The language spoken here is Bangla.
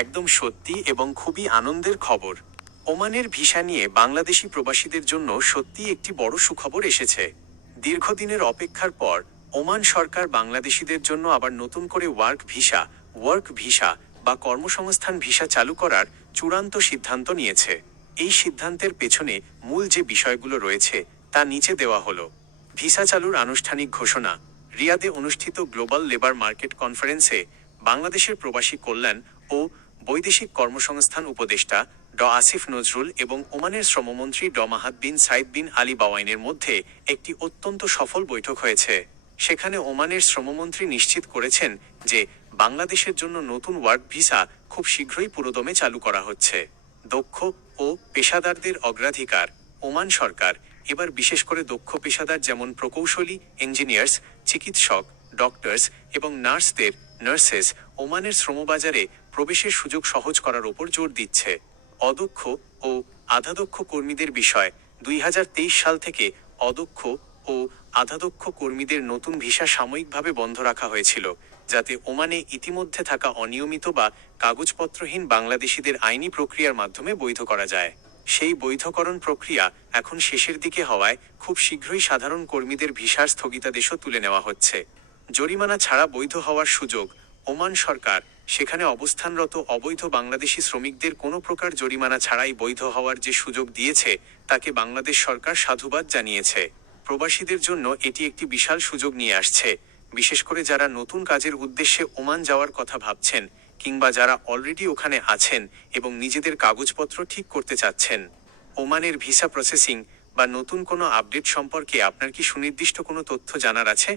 একদম সত্যি এবং খুবই আনন্দের খবর। ওমানের ভিসা নিয়ে বাংলাদেশি প্রবাসীদের জন্য সত্যিই একটি বড় সুখবর এসেছে। দীর্ঘদিনের অপেক্ষার পর ওমান সরকার বাংলাদেশিদের জন্য আবার নতুন করে ওয়ার্ক ভিসা বা কর্মসংস্থান ভিসা চালু করার চূড়ান্ত সিদ্ধান্ত নিয়েছে। এই সিদ্ধান্তের পেছনে মূল যে বিষয়গুলো রয়েছে তা নিচে দেওয়া হলো। ভিসা চালুর আনুষ্ঠানিক ঘোষণা। রিয়াদে অনুষ্ঠিত গ্লোবাল লেবার মার্কেট কনফারেন্সে বাংলাদেশের প্রবাসী কল্যাণ ও বৈদেশিক কর্মসংস্থান উপদেষ্টা আসিফ নজরুল এবং ওমানের শ্রমমন্ত্রী মাহাদ বিন সাইদ বিন আলী বাওয়াইনের মধ্যে একটি অত্যন্ত সফল বৈঠক হয়েছে। সেখানে ওমানের শ্রমমন্ত্রী নিশ্চিত করেছেন যে বাংলাদেশের জন্য নতুন ওয়ার্ক ভিসা খুব শীঘ্রই পুরোদমে চালু করা হচ্ছে। দক্ষ ও পেশাদারদের অগ্রাধিকার। ওমান সরকার এবার বিশেষ করে দক্ষ পেশাদার যেমন প্রকৌশলী, ইঞ্জিনিয়ার্স, চিকিৎসক, ডক্টরস এবং নার্সেস ওমানের শ্রমবাজারে প্রবেশের সুযোগ সহজ করার ওপর জোর দিচ্ছে। অদক্ষ ও আধাদক্ষ কর্মীদের বিষয়। 2023 সাল থেকে অদক্ষ ও আধাদক্ষ কর্মীদের নতুন ভিসা সাময়িকভাবে বন্ধ রাখা হয়েছিল, যাতে ওমানে ইতিমধ্যে থাকা অনিয়মিত বা কাগজপত্রহীন বাংলাদেশিদের আইনি প্রক্রিয়ার মাধ্যমে বৈধ করা যায়। সেই বৈধকরণ প্রক্রিয়া এখন শেষের দিকে হওয়ায় খুব শীঘ্রই সাধারণ কর্মীদের ভিসার স্থগিতাদেশও তুলে নেওয়া হচ্ছে। জরিমানা ছাড়া বৈধ হওয়ার সুযোগ। ওমান সরকার সেখানে অবস্থানরত অবৈধ বাংলাদেশি শ্রমিকদের কোনো প্রকার জরিমানা ছাড়াই বৈধ হওয়ার যে সুযোগ দিয়েছে তাকে বাংলাদেশ সরকার সাধুবাদ জানিয়েছে। প্রবাসীদের জন্য এটি একটি বিশাল সুযোগ নিয়ে আসছে, বিশেষ করে যারা নতুন কাজের উদ্দেশ্যে ওমান যাওয়ার কথা ভাবছেন কিংবা যারা অলরেডি ওখানে আছেন এবং নিজেদের কাগজপত্র ঠিক করতে চাচ্ছেন। ওমানের ভিসা প্রসেসিং বা নতুন কোনো আপডেট সম্পর্কে আপনার কি সুনির্দিষ্ট কোনো তথ্য জানার আছে?